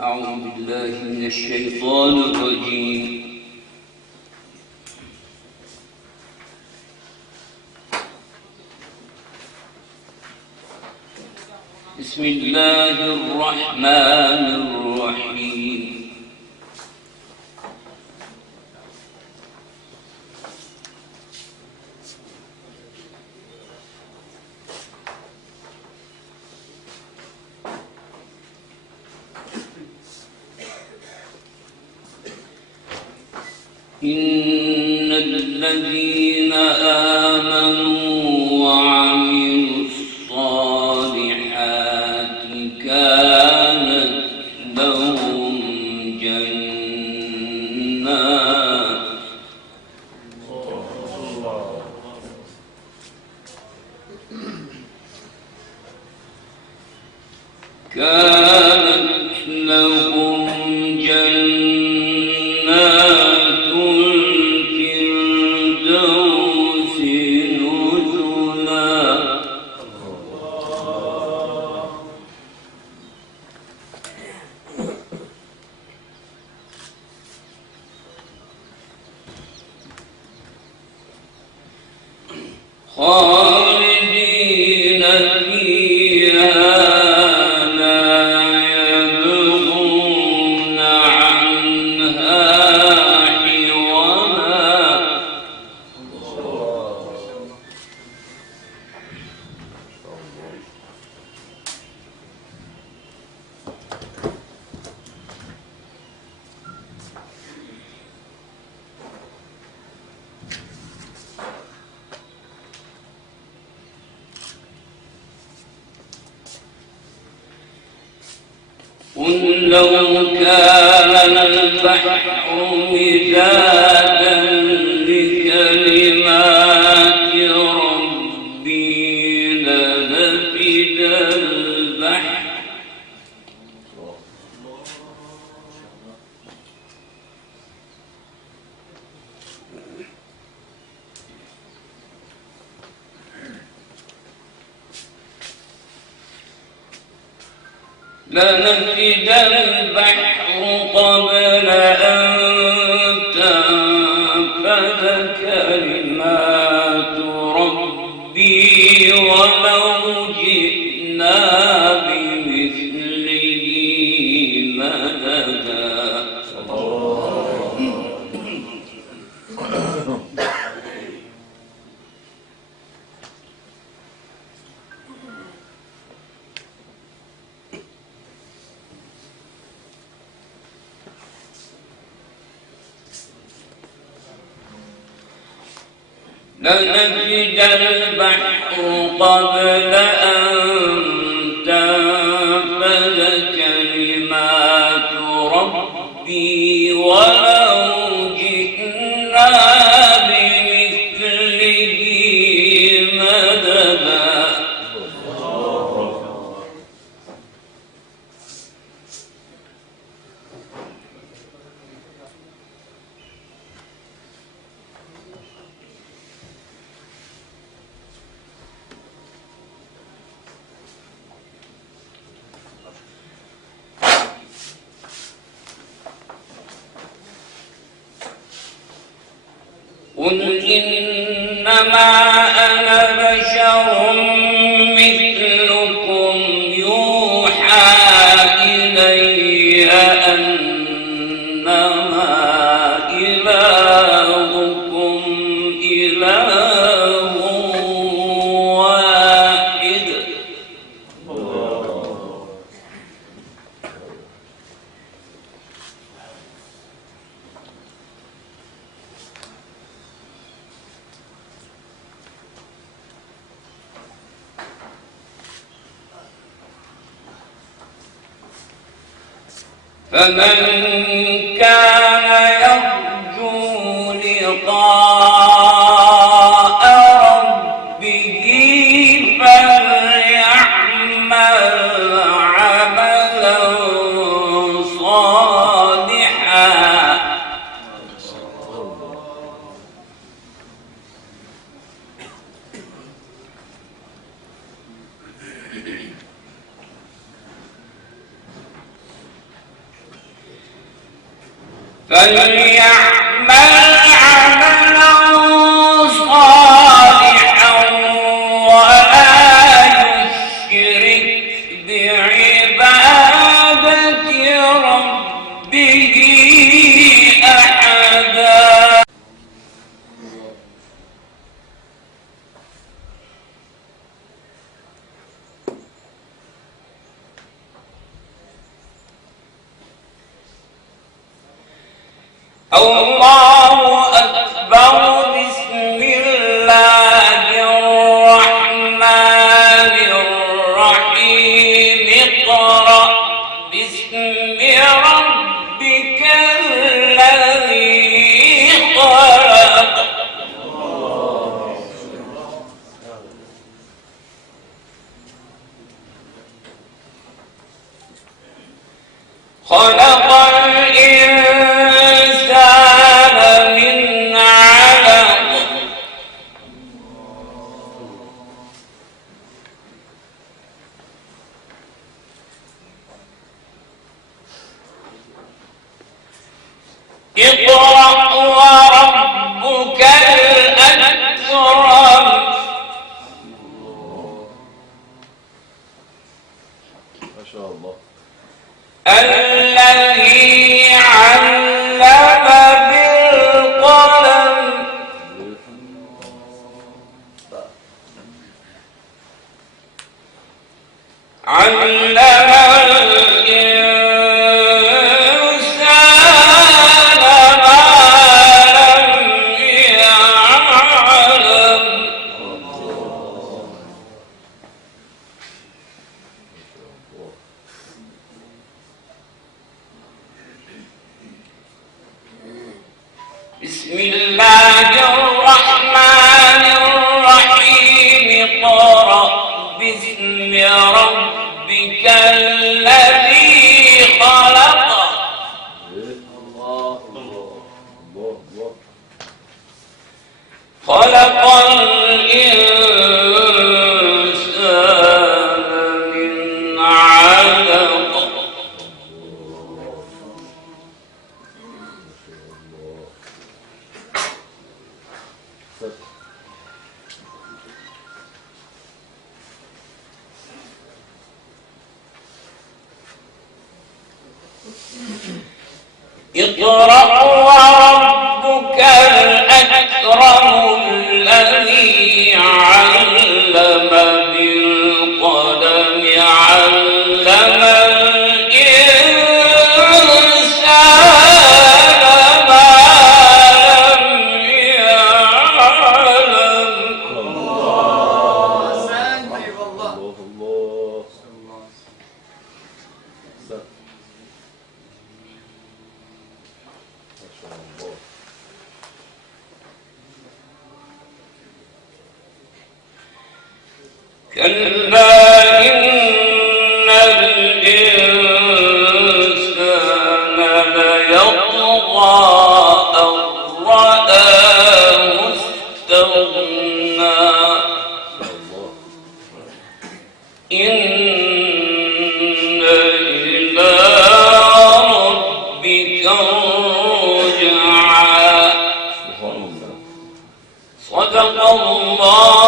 أعوذ بالله من الشيطان الرجيم. بسم الله الرحمن الرحيم. إن الذين آمنوا وعملوا الصالحات كانت لهم جنات الفردوس نزلا. خالدين فيها لا يبغون عنها حولا. قل لو كان البحر مدادا لكلمات ربي لنفد البحر قبل أن تنفذ كلمات ربي ولو جئنا بمثله مددا. لنفد البحر قبل أن تنفذ كلمات ربي ولو جئنا بمثله مددا. قل إنما أنا بشر مثلكم يوحى إلي أنما إلهكم إله واحد. فمن كان يرجو لقاء ربه فليعمل عملا صالحا فليعمل عملا صالحا ولا يشرك بعبادة ربه أحدا. الله أكبر. بسم الله الرحمن الرحيم. اقرأ باسم ربك الذي خلق. خلق الإنسان من علق. اقرأ وربك الأكرم. ما شاء الله. الذي علم بالقلم. علم الإنسان ما لم يعلم. بسم الله الرحمن الرحيم. اقرأ باسم ربك الذي خلق. خلق الإنسان من علق. اقرأ وربك الأكرم الذي علم بالقلم. علم الإنسان ما لم يعلم. كلا إن الإنسان ليطغى أن رآه استغنى. إن إلى ربك الرجعى. صدق الله